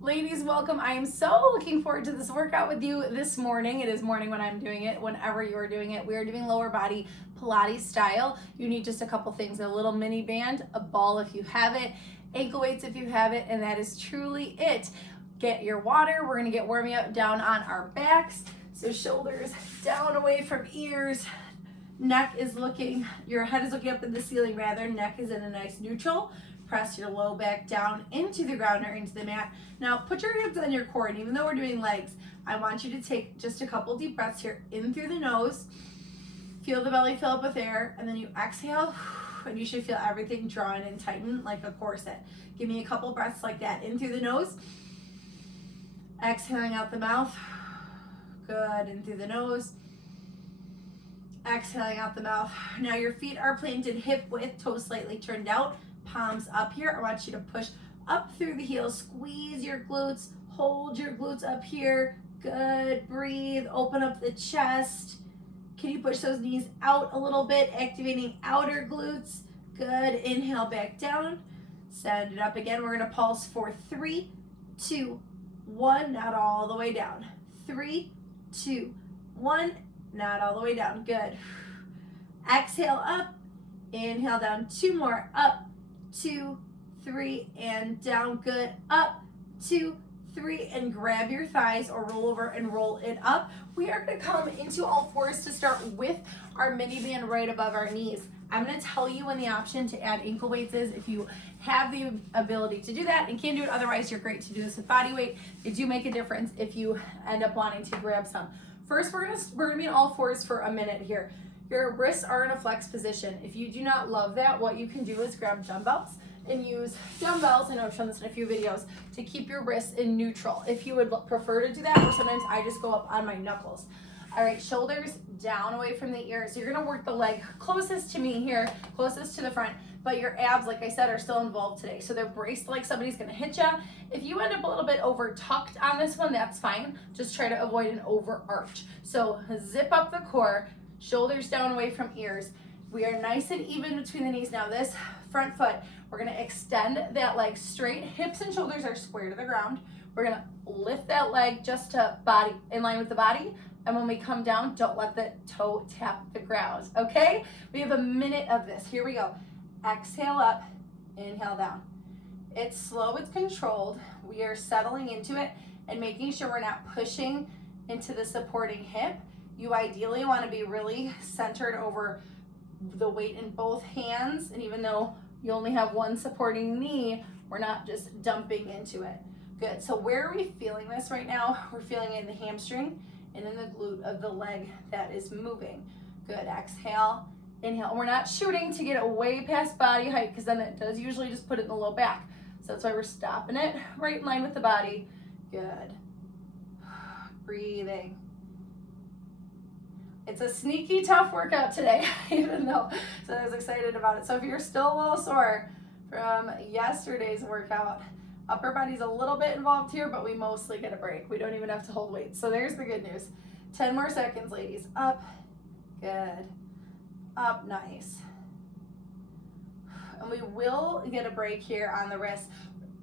Ladies, welcome. I am so looking forward to this workout with you this morning. It is morning when I'm doing it, whenever you're doing it. We are doing lower body Pilates style. You need just a couple things, a little mini band, a ball if you have it, ankle weights if you have it, and that is truly it. Get your water. We're gonna get warming up down on our backs. So shoulders down away from ears. Neck is looking, your head is looking up at the ceiling rather. Neck is in a nice neutral. Press your low back down into the ground or into the mat. Now put your hands on your core, and even though we're doing legs, I want you to take just a couple deep breaths here, in through the nose. Feel the belly fill up with air, and then you exhale, and you should feel everything drawn and tighten like a corset. Give me a couple breaths like that, in through the nose. Exhaling out the mouth. Good, in through the nose. Exhaling out the mouth. Now your feet are planted hip width, toes slightly turned out, palms up here. I want you to push up through the heels, squeeze your glutes, hold your glutes up here. Good, breathe, open up the chest. Can you push those knees out a little bit, activating outer glutes? Good, inhale back down, send it up again. We're gonna pulse for 3, 2, 1, not all the way down. 3, 2, 1, not all the way down, good. Exhale up, inhale down, 2 more, up, 2, 3, and down, good, up, 2, 3, and grab your thighs or roll over and roll it up. We are gonna come into all fours to start with our mini band right above our knees. I'm gonna tell you when the option to add ankle weights is. If you have the ability to do that and can't do it otherwise, you're great to do this with body weight. They do make a difference if you end up wanting to grab some. First, we're gonna be in all fours for a minute here. Your wrists are in a flex position. If you do not love that, what you can do is grab dumbbells and use dumbbells, I know I've shown this in a few videos, to keep your wrists in neutral. If you would prefer to do that, or sometimes I just go up on my knuckles. All right, shoulders down away from the ears. You're gonna work the leg closest to me here, closest to the front, but your abs, like I said, are still involved today. So they're braced like somebody's gonna hit you. If you end up a little bit over tucked on this one, that's fine. Just try to avoid an over arch. So zip up the core, shoulders down away from ears. We are nice and even between the knees. Now this front foot, we're gonna extend that leg straight. Hips and shoulders are square to the ground. We're gonna lift that leg just to body, in line with the body. And when we come down, don't let the toe tap the ground, okay? We have a minute of this. Here we go. Exhale up, inhale down. It's slow, it's controlled. We are settling into it and making sure we're not pushing into the supporting hip. You ideally want to be really centered over the weight in both hands, and even though you only have one supporting knee, we're not just dumping into it. Good, so where are we feeling this right now? We're feeling it in the hamstring and in the glute of the leg that is moving. Good, exhale, inhale. We're not shooting to get it way past body height, because then it does usually just put it in the low back. So that's why we're stopping it right in line with the body. Good, breathing. It's a sneaky tough workout today, even though I was excited about it. So if you're still a little sore from yesterday's workout, upper body's a little bit involved here, but we mostly get a break. We don't even have to hold weights. So there's the good news. 10 more seconds, ladies. Up, good. Up, nice. And we will get a break here on the wrist.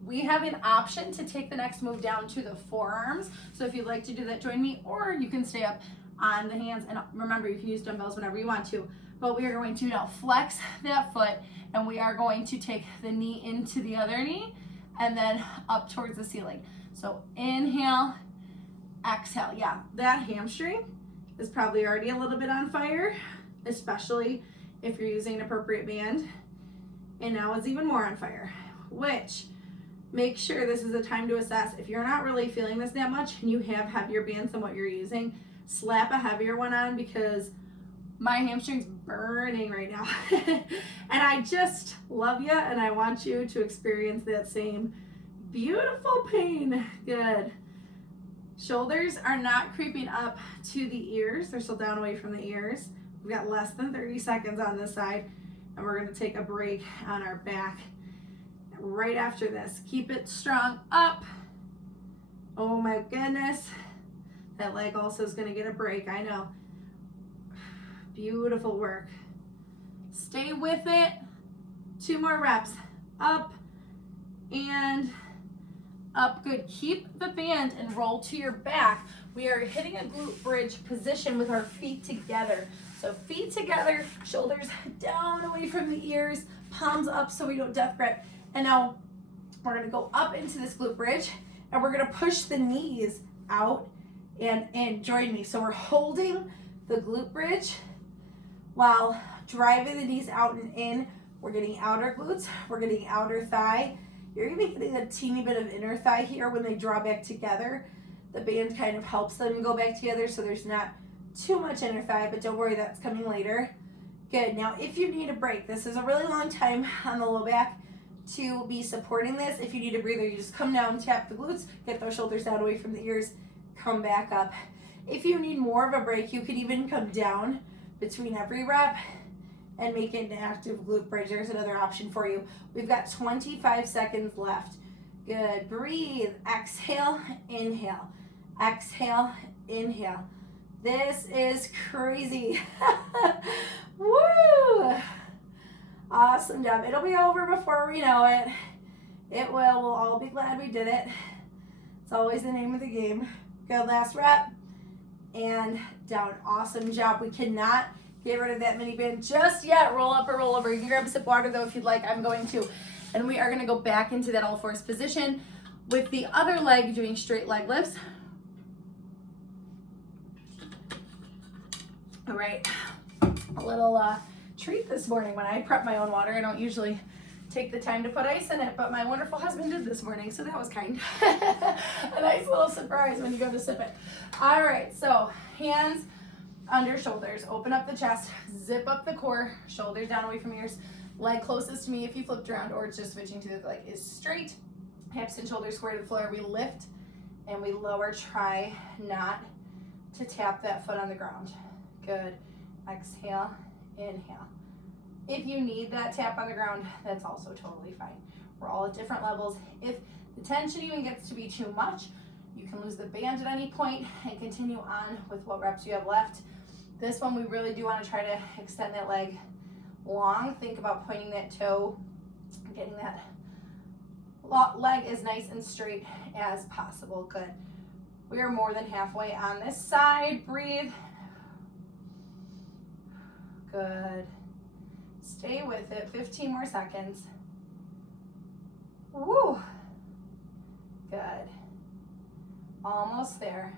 We have an option to take the next move down to the forearms. So if you'd like to do that, join me, or you can stay up on the hands, and remember, you can use dumbbells whenever you want to, but we are going to now flex that foot, and we are going to take the knee into the other knee and then up towards the ceiling. So inhale, exhale. Yeah, that hamstring is probably already a little bit on fire, especially if you're using an appropriate band, and now it's even more on fire, which make sure this is a time to assess. If you're not really feeling this that much and you have heavier bands than what you're using, slap a heavier one on, because my hamstring's burning right now. And I just love you, and I want you to experience that same beautiful pain. Good. Shoulders are not creeping up to the ears. They're still down away from the ears. We've got less than 30 seconds on this side, and we're gonna take a break on our back right after this. Keep it strong up. Oh my goodness. That leg also is going to get a break, I know. Beautiful work. Stay with it. 2 more reps. Up and up, good. Keep the band and roll to your back. We are hitting a glute bridge position with our feet together. So feet together, shoulders down away from the ears, palms up so we don't death grip. And now we're gonna go up into this glute bridge and we're gonna push the knees out and in. Join me. So we're holding the glute bridge while driving the knees out and in. We're getting outer glutes, we're getting outer thigh. You're even getting a teeny bit of inner thigh here when they draw back together. The band kind of helps them go back together so there's not too much inner thigh, but don't worry, that's coming later. Good. Now, if you need a break, this is a really long time on the low back to be supporting this. If you need a breather, you just come down, tap the glutes, get those shoulders down away from the ears, come back up. If you need more of a break, you could even come down between every rep and make it an active glute bridge. There's another option for you. We've got 25 seconds left. Good. Breathe. Exhale, inhale. Exhale, inhale. This is crazy. Woo! Awesome job. It'll be over before we know it. It will. We'll all be glad we did it. It's always the name of the game. Good. Last rep. And down. Awesome job. We cannot get rid of that mini band just yet. Roll up or roll over. You can grab a sip of water though if you'd like. I'm going to. And we are going to go back into that all fours position with the other leg doing straight leg lifts. All right, a little treat this morning. When I prep my own water, I don't usually take the time to put ice in it, but my wonderful husband did this morning, so that was kind. A nice little surprise when you go to sip it. All right, so hands under shoulders, open up the chest, zip up the core, shoulders down away from ears, leg closest to me if you flipped around, or it's just switching to the leg is straight, hips and shoulders square to the floor. We lift and we lower, try not to tap that foot on the ground. Good. Exhale, inhale. If you need that tap on the ground, that's also totally fine. We're all at different levels. If the tension even gets to be too much, you can lose the band at any point and continue on with what reps you have left. This one, we really do want to try to extend that leg long. Think about pointing that toe, getting that leg as nice and straight as possible. Good. We are more than halfway on this side. Breathe. Good. Stay with it. 15 more seconds. Woo. Good. Almost there.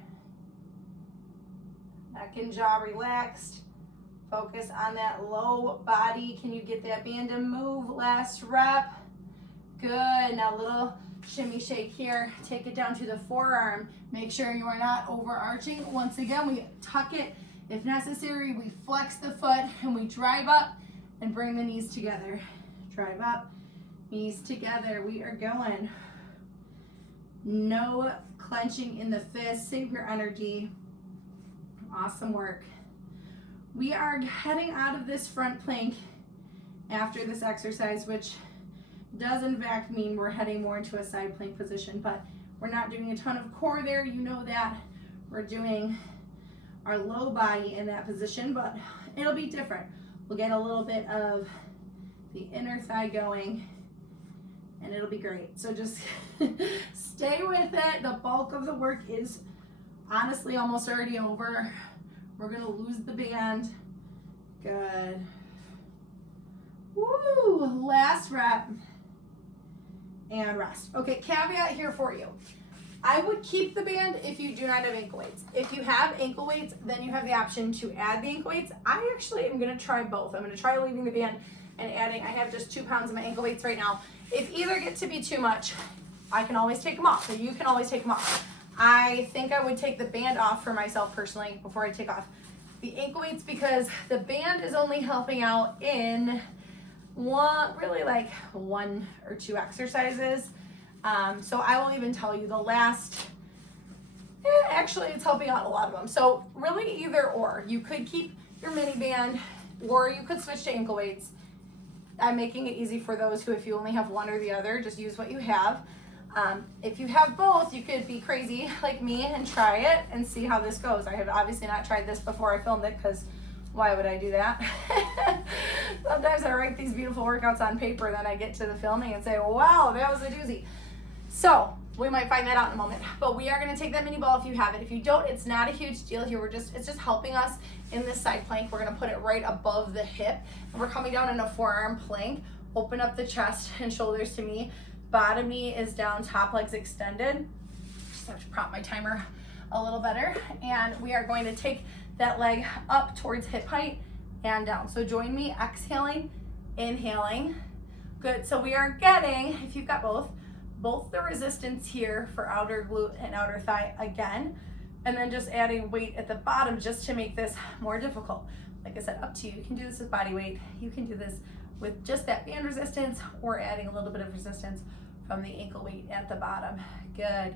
Neck and jaw relaxed. Focus on that low body. Can you get that band to move? Last rep. Good. Now little shimmy shake here. Take it down to the forearm. Make sure you are not overarching. Once again, we tuck it. If necessary, we flex the foot and we drive up and bring the knees together. Drive up, knees together. We are going. No clenching in the fist. Save your energy. Awesome work. We are heading out of this front plank after this exercise, which does in fact mean we're heading more into a side plank position, but we're not doing a ton of core there. You know that. We're doing our low body in that position, but it'll be different. We'll get a little bit of the inner thigh going and it'll be great. So just stay with it. The bulk of the work is honestly almost already over. We're gonna lose the band. Good. Woo, last rep and rest. Okay, caveat here for you. I would keep the band if you do not have ankle weights. If you have ankle weights, then you have the option to add the ankle weights. I actually am gonna try both. I'm gonna try leaving the band and adding. I have just 2 pounds of my ankle weights right now. If either get to be too much, I can always take them off. So you can always take them off. I think I would take the band off for myself personally before I take off the ankle weights, because the band is only helping out in really like 1 or 2 exercises. So I will even tell you the last, actually it's helping out a lot of them. So really either or. You could keep your mini band or you could switch to ankle weights. I'm making it easy for those who, if you only have one or the other, just use what you have. If you have both, you could be crazy like me and try it and see how this goes. I have obviously not tried this before I filmed it, because why would I do that? Sometimes I write these beautiful workouts on paper, then I get to the filming and say, wow, that was a doozy. So We might find that out in a moment, but we are gonna take that mini ball if you have it. If you don't, it's not a huge deal here. It's just helping us in this side plank. We're gonna put it right above the hip, and we're coming down in a forearm plank. Open up the chest and shoulders to me. Bottom knee is down, top leg's extended. Just have to prop my timer a little better. And we are going to take that leg up towards hip height and down. So join me, exhaling, inhaling. Good, so we are getting, if you've got both the resistance here for outer glute and outer thigh again, and then just adding weight at the bottom just to make this more difficult. Like I said, up to you. You can do this with body weight. You can do this with just that band resistance or adding a little bit of resistance from the ankle weight at the bottom. Good.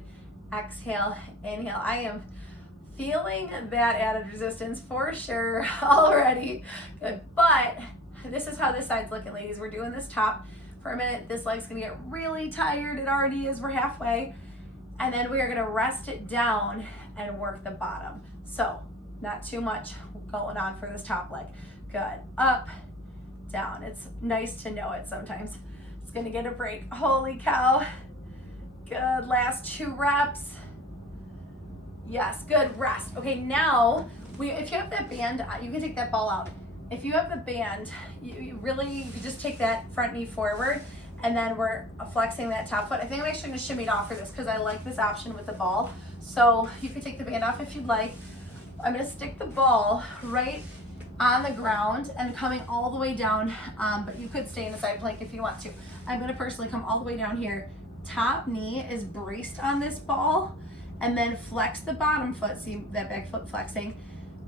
Exhale, inhale. I am feeling that added resistance for sure already. Good, but this is how this side's looking, ladies. We're doing this top for a minute. This leg's gonna get really tired. It already is, we're halfway. And then we are gonna rest it down and work the bottom. So not too much going on for this top leg. Good, up, down. It's nice to know it sometimes. It's gonna get a break. Holy cow. Good, last 2 reps. Yes, good, rest. Okay, now, if you have that band, you can take that ball out. If you have the band, you just take that front knee forward, and then we're flexing that top foot. I think I'm actually gonna shimmy it off for this because I like this option with the ball. So you can take the band off if you'd like. I'm gonna stick the ball right on the ground and coming all the way down, but you could stay in the side plank if you want to. I'm gonna personally come all the way down here. Top knee is braced on this ball, and then flex the bottom foot. See that back foot flexing?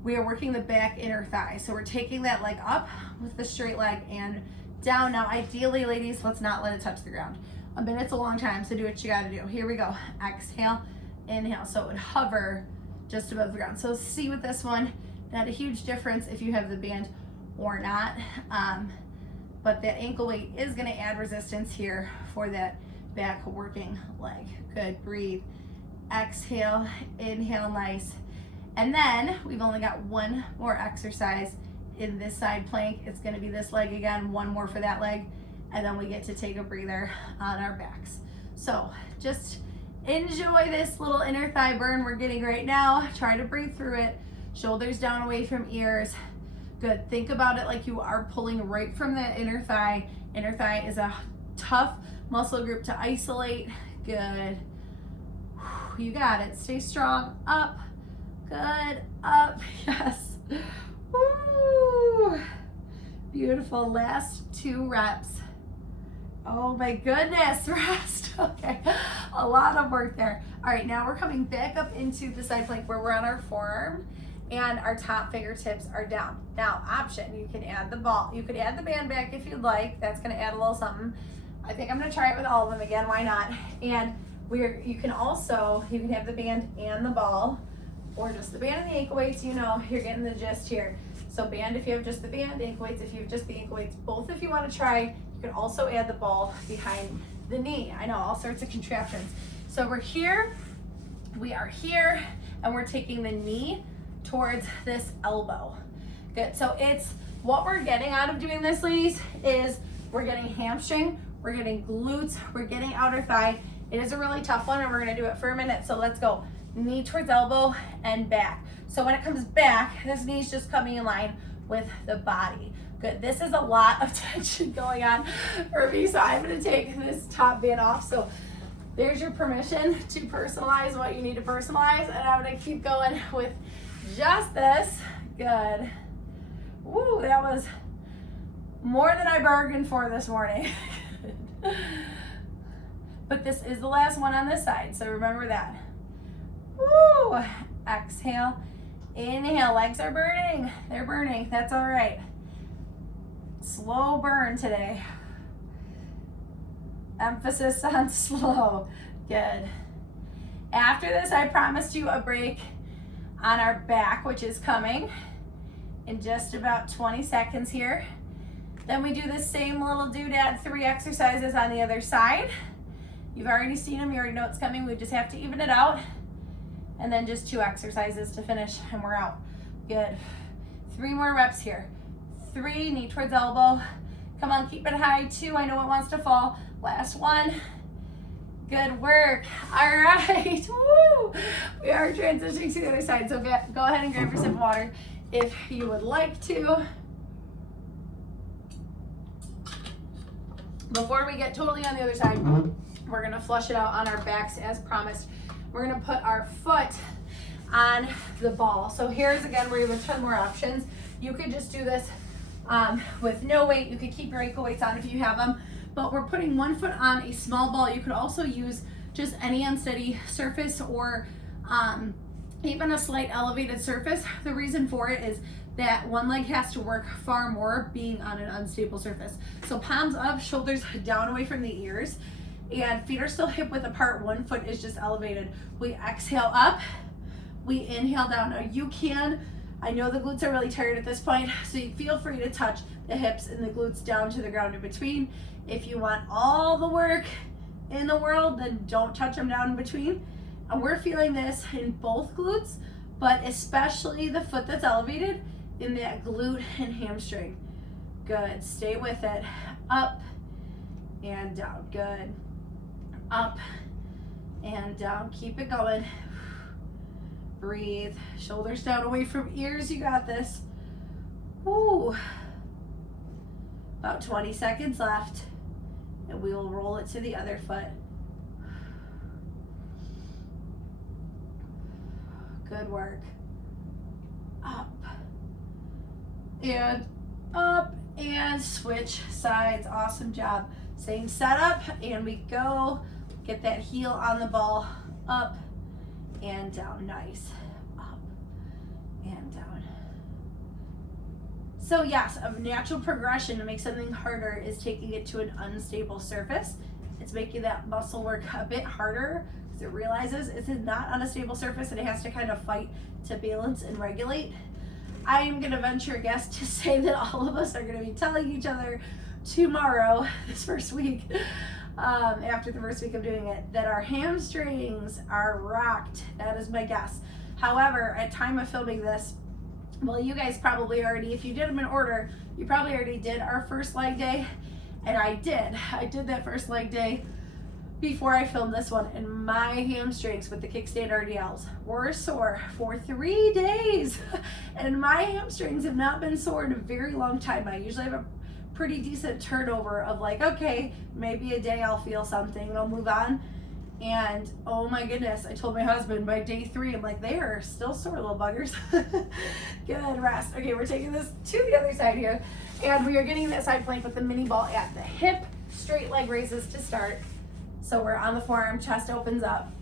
We are working the back inner thigh. So we're taking that leg up with the straight leg and down. Now, ideally, ladies, let's not let it touch the ground. A minute's a long time, so do what you gotta do. Here we go. Exhale, inhale. So it would hover just above the ground. So see with this one, not a huge difference if you have the band or not. But that ankle weight is gonna add resistance here for that back working leg. Good, breathe. Exhale, inhale, nice. And then we've only got one more exercise in this side plank. It's gonna be this leg again, one more for that leg, and then we get to take a breather on our backs. So just enjoy this little inner thigh burn we're getting right now. Try to breathe through it. Shoulders down away from ears. Good, think about it like you are pulling right from the inner thigh. Inner thigh is a tough muscle group to isolate. Good, you got it. Stay strong, up. Good, up, yes. Woo. Beautiful, last 2 reps. Oh my goodness, rest. Okay, a lot of work there. All right, now we're coming back up into the side plank where we're on our forearm and our top fingertips are down. Now, option, you can add the ball. You could add the band back if you'd like. That's gonna add a little something. I think I'm gonna try it with all of them again, why not? And you can have the band and the ball, or just the band and the ankle weights. You know, you're getting the gist here. So band if you have just the band, ankle weights if you have just the ankle weights. Both if you want to try. You can also add the ball behind the knee. I know, all sorts of contraptions. So we are here, and we're taking the knee towards this elbow. Good, so it's what we're getting out of doing this, ladies, is we're getting hamstring, we're getting glutes, we're getting outer thigh. It is a really tough one, and we're gonna do it for a minute, so let's go. Knee towards elbow and back. So when it comes back, this knee's just coming in line with the body. Good, this is a lot of tension going on for me, so I'm gonna take this top band off. So there's your permission to personalize what you need to personalize, and I'm gonna keep going with just this. Good. Woo, that was more than I bargained for this morning. But this is the last one on this side, so remember that. Woo! Exhale, inhale. Legs are burning. They're burning. That's all right. Slow burn today. Emphasis on slow. Good. After this, I promised you a break on our back, which is coming in just about 20 seconds here. Then we do the same little doodad, 3 exercises on the other side. You've already seen them. You already know it's coming. We just have to even it out. And then just 2 exercises to finish, and we're out. Good. 3 more reps here. 3, knee towards elbow. Come on, keep it high. 2, I know it wants to fall. Last 1. Good work. All right. Woo! We are transitioning to the other side. So go ahead and grab your sip of water if you would like to. Before we get totally on the other side, we're gonna flush it out on our backs as promised. We're gonna put our foot on the ball. So here's again where you have a ton more options. You could just do this with no weight. You could keep your ankle weights on if you have them, but we're putting one foot on a small ball. You could also use just any unsteady surface or even a slight elevated surface. The reason for it is that one leg has to work far more being on an unstable surface. So palms up, shoulders down away from the ears, and feet are still hip width apart. One foot is just elevated. We exhale up, we inhale down. Now you can, I know the glutes are really tired at this point, so you feel free to touch the hips and the glutes down to the ground in between. If you want all the work in the world, then don't touch them down in between. And we're feeling this in both glutes, but especially the foot that's elevated in that glute and hamstring. Good, stay with it. Up and down, good. Up and down, keep it going. Breathe, shoulders down away from ears, you got this. Woo. About 20 seconds left, and we will roll it to the other foot. Good work. Up and switch sides. Awesome job. Same setup, and we go. Get that heel on the ball. Up and down. Nice. Up and down. So yes, a natural progression to make something harder is taking it to an unstable surface. It's making that muscle work a bit harder because it realizes it's not on a stable surface and it has to kind of fight to balance and regulate. I am going to venture a guess to say that all of us are going to be telling each other tomorrow, this first week, after the first week of doing it, that our hamstrings are rocked. That is my guess. However, at time of filming this, well, you guys probably already, if you did them in order, you probably already did our first leg day, and I did that first leg day before I filmed this one, and my hamstrings with the kickstand RDLs were sore for 3 days. And my hamstrings have not been sore in a very long time. I usually have a pretty decent turnover of like, okay, maybe a day I'll feel something and I'll move on. And oh my goodness, I told my husband by day 3, I'm like, they are still sore little buggers. Good rest. Okay, we're taking this to the other side here. And we are getting that side plank with the mini ball at the hip, straight leg raises to start. So we're on the forearm, chest opens up.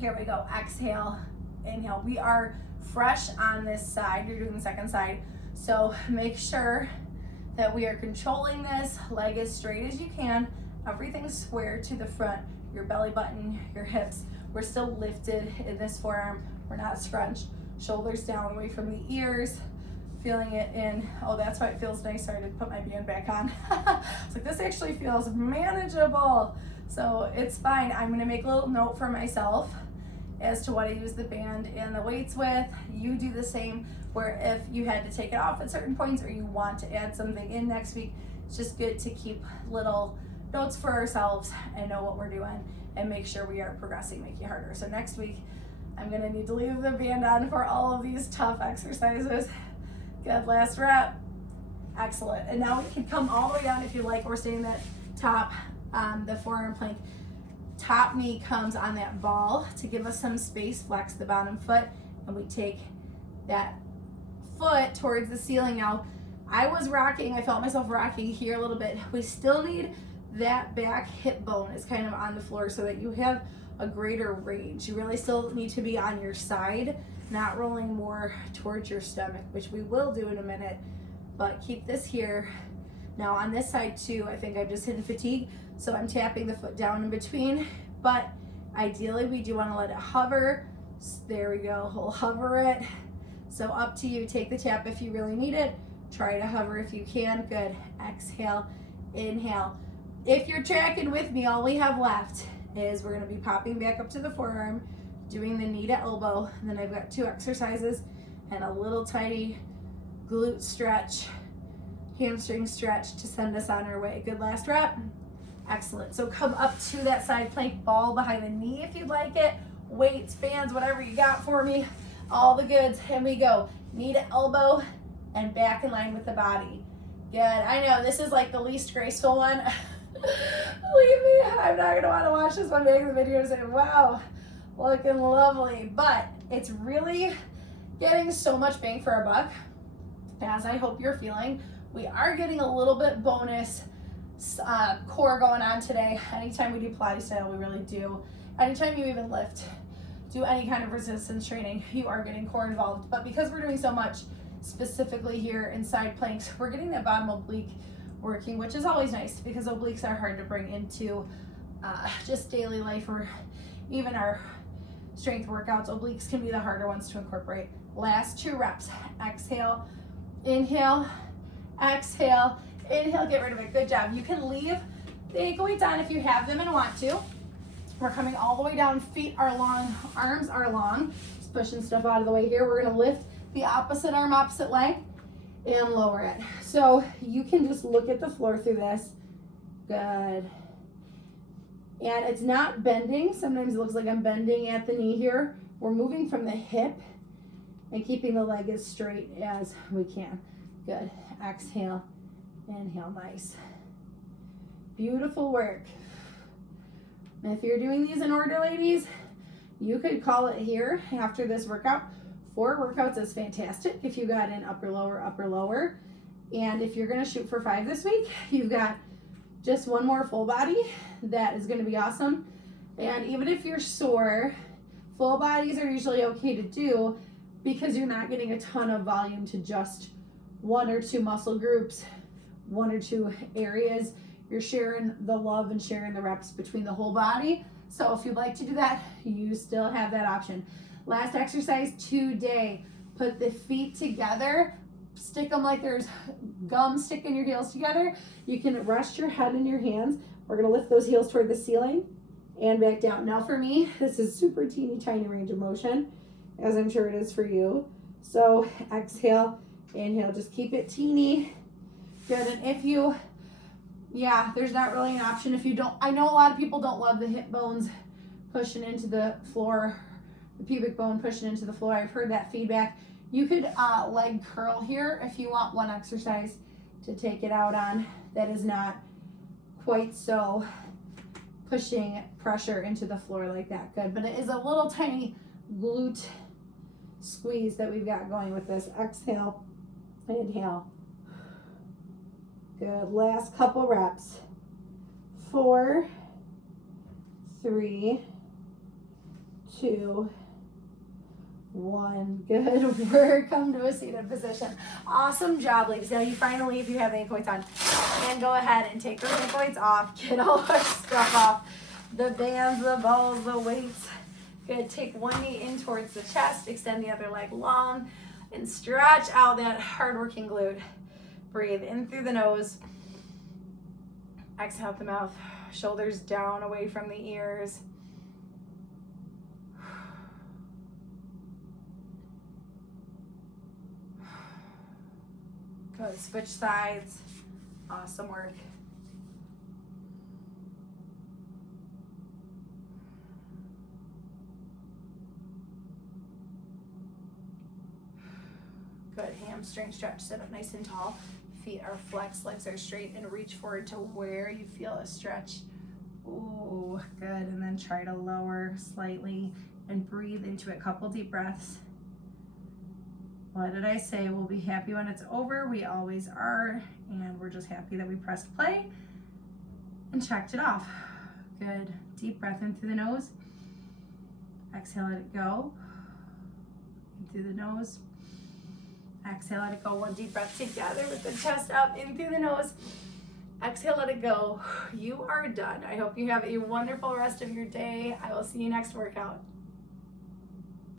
Here we go, exhale, inhale. We are fresh on this side. You're doing the second side. So make sure that we are controlling this, leg as straight as you can. Everything's square to the front, your belly button, your hips. We're still lifted in this forearm. We're not scrunched. Shoulders down away from the ears. Feeling it in, oh, that's why it feels nice. Sorry to put my band back on. It's like, this actually feels manageable. So it's fine. I'm gonna make a little note for myself as to what I use the band and the weights with. You do the same, where if you had to take it off at certain points or you want to add something in next week, it's just good to keep little notes for ourselves and know what we're doing and make sure we are progressing, make it harder. So next week, I'm gonna need to leave the band on for all of these tough exercises. Good, last rep. Excellent. And now we can come all the way down if you like. We're staying that top, the forearm plank. Top knee comes on that ball to give us some space, flex the bottom foot, and we take that foot towards the ceiling. Now, I was rocking, I felt myself rocking here a little bit. We still need that back hip bone is kind of on the floor so that you have a greater range. You really still need to be on your side, not rolling more towards your stomach, which we will do in a minute, but keep this here. Now on this side too, I think I've just hit fatigue, so I'm tapping the foot down in between, but ideally we do want to let it hover. There we go, we'll hover it. So up to you, take the tap if you really need it. Try to hover if you can. Good, exhale, inhale. If you're tracking with me, all we have left is we're gonna be popping back up to the forearm, doing the knee to elbow, and then I've got 2 exercises and a little tiny glute stretch, hamstring stretch to send us on our way. Good, last rep. Excellent. So come up to that side plank, ball behind the knee if you'd like it. Weights, bands, whatever you got for me. All the goods. And we go knee to elbow and back in line with the body. Good. I know this is like the least graceful one. Believe me, I'm not gonna want to watch this one back in the video and say, wow, looking lovely. But it's really getting so much bang for our buck, as I hope you're feeling. We are getting a little bit bonus core going on today. Anytime we do Pilates-style, we really do. Anytime you even lift, do any kind of resistance training, you are getting core involved. But because we're doing so much specifically here in side planks, we're getting that bottom oblique working, which is always nice because obliques are hard to bring into just daily life or even our strength workouts. Obliques can be the harder ones to incorporate. Last 2 reps. Exhale, inhale, exhale, inhale, get rid of it. Good job. You can leave the ankle weights on if you have them and want to. We're coming all the way down, feet are long, arms are long. Just pushing stuff out of the way here. We're gonna lift the opposite arm, opposite leg, and lower it. So you can just look at the floor through this. Good. And it's not bending. Sometimes it looks like I'm bending at the knee here. We're moving from the hip and keeping the leg as straight as we can. Good. Exhale, inhale, nice. Beautiful work. And if you're doing these in order, ladies, you could call it here after this workout. 4 workouts is fantastic if you got in upper, lower, upper, lower. And if you're gonna shoot for 5 this week, you've got just 1 more full body. That is gonna be awesome. And even if you're sore, full bodies are usually okay to do because you're not getting a ton of volume to just 1 or 2 muscle groups, 1 or 2 areas. You're sharing the love and sharing the reps between the whole body. So if you'd like to do that, you still have that option. Last exercise today, put the feet together, stick them like there's gum sticking your heels together. You can rest your head in your hands. We're gonna lift those heels toward the ceiling and back down. Now for me, this is super teeny tiny range of motion, as I'm sure it is for you. So exhale, inhale, just keep it teeny. Good, and if you, there's not really an option if you don't. I know a lot of people don't love the hip bones pushing into the floor, the pubic bone pushing into the floor. I've heard that feedback. You could leg curl here if you want one exercise to take it out on that is not quite so pushing pressure into the floor like that. Good, but it is a little tiny glute squeeze that we've got going with this. Exhale, inhale. Good, last couple reps. 4, 3, 2, 1. Good work. Come to a seated position. Awesome job, ladies. Now you finally, if you have the ankle weights on, and go ahead and take those ankle weights off. Get all our stuff off. The bands, the balls, the weights. Good. Take one knee in towards the chest. Extend the other leg long and stretch out that hard-working glute. Breathe in through the nose. Exhale out the mouth. Shoulders down away from the ears. Good. Switch sides. Awesome work. Good. Hamstring stretch. Sit up nice and tall. Feet are flexed, legs are straight, and reach forward to where you feel a stretch. Ooh, good. And then try to lower slightly and breathe into it. Couple deep breaths. What did I say? We'll be happy when it's over. We always are. And we're just happy that we pressed play and checked it off. Good. Deep breath in through the nose. Exhale, let it go. In through the nose. Exhale, let it go. One deep breath together with the chest up, in through the nose. Exhale, let it go. You are done. I hope you have a wonderful rest of your day. I will see you next workout.